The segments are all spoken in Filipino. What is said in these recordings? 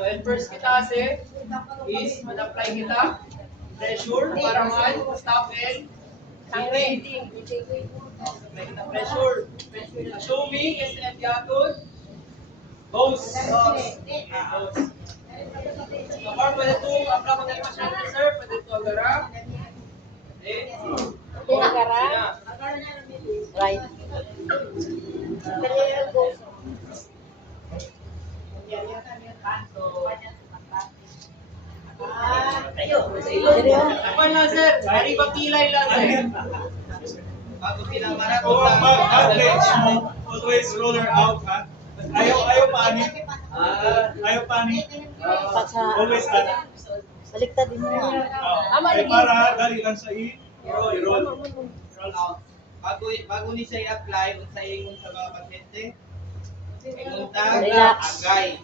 So, and first kita kasi is mag-apply kita pressure para stop and heating. Apply kita pressure. Assuming SNF yatud, goes. Kapag pwede ito, apla ko tayo masyadong sir, pwede ito agara. Agara? Right. Ako lang sir, hari ba pilay lang sir? Bago pinamara ko Always roller out, ha? Ayaw panik. Ayaw panik. Always ano. Baliktad din mo. Ay para dali lang sa i-roll. Roll out. Bago ni siya i-apply, kung sa ingon sa mga pasyente, ingunta, Relax. agay.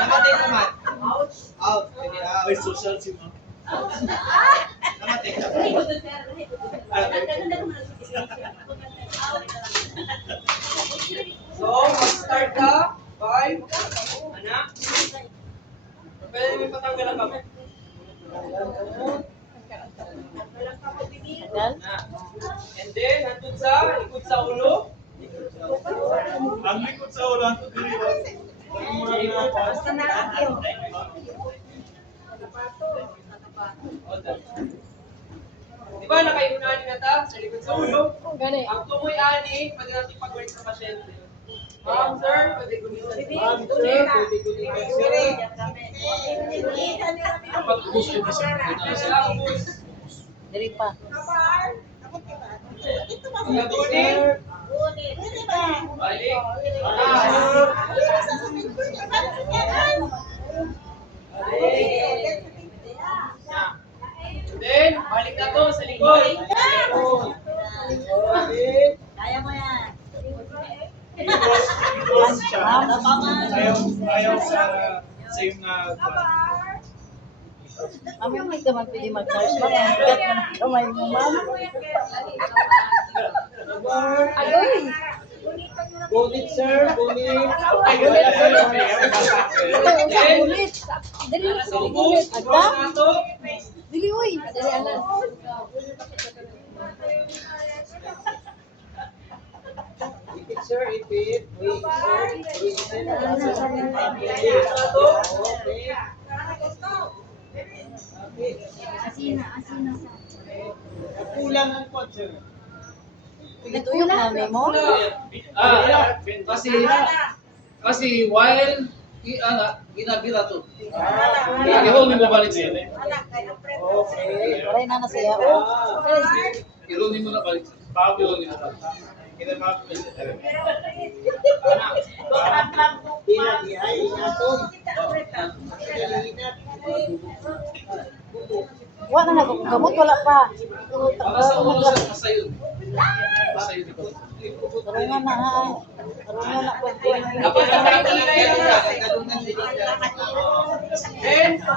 Namatay ka man. Out. Pwede out. Ay, social si ma'am. Namatay ka. So, mag-start ka by, anak. Pwede namin patanggal ang kamay. Tagal? And then, nandun sa likod sa ulo. Ang likod sa ulan to diri. Basta na akin. Di ba nakaiunahan na ta sa likod sa ulo? Gani. Ang tumoy ani, pwede natin pag-work sa pasyente. Ma'am, sir, pwede gumitan. Pag-push ko siya. Diri pa. Gagunin. Balik. Then, balik na to sa likod. Kaya mo yan. Because siya. Ayaw sa same na Mami, hindi ka man pwede mag-charge ba? Ang bigat man ang kamay mo, ma'am. Agoy! Gunit, sir. Gunit. Ulit! Dali, Sa ubos. Agda? Na to. Dili, uy! Dali, alam. Ipit, sir. Ipit. Wait, sir. Asina sa. Kulang ang pot, sir. Ito yung mami mo? Kasi while ginagila to. I-roll mo balik siya. Waray na nasaya. I-roll mo na balik siya. I-roll mo na balik. Wala na gamot, wala pa. Masayon. Masayon ito. Tarungan na ha. Tarungan na po. Tapos na pagkakilay lang na. Then, sir.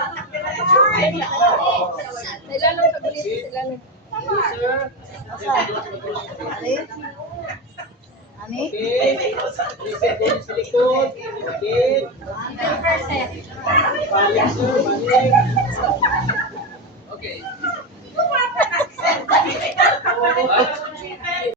Ani? Ani? Sa likod. Balik, sir. Balik. Okay.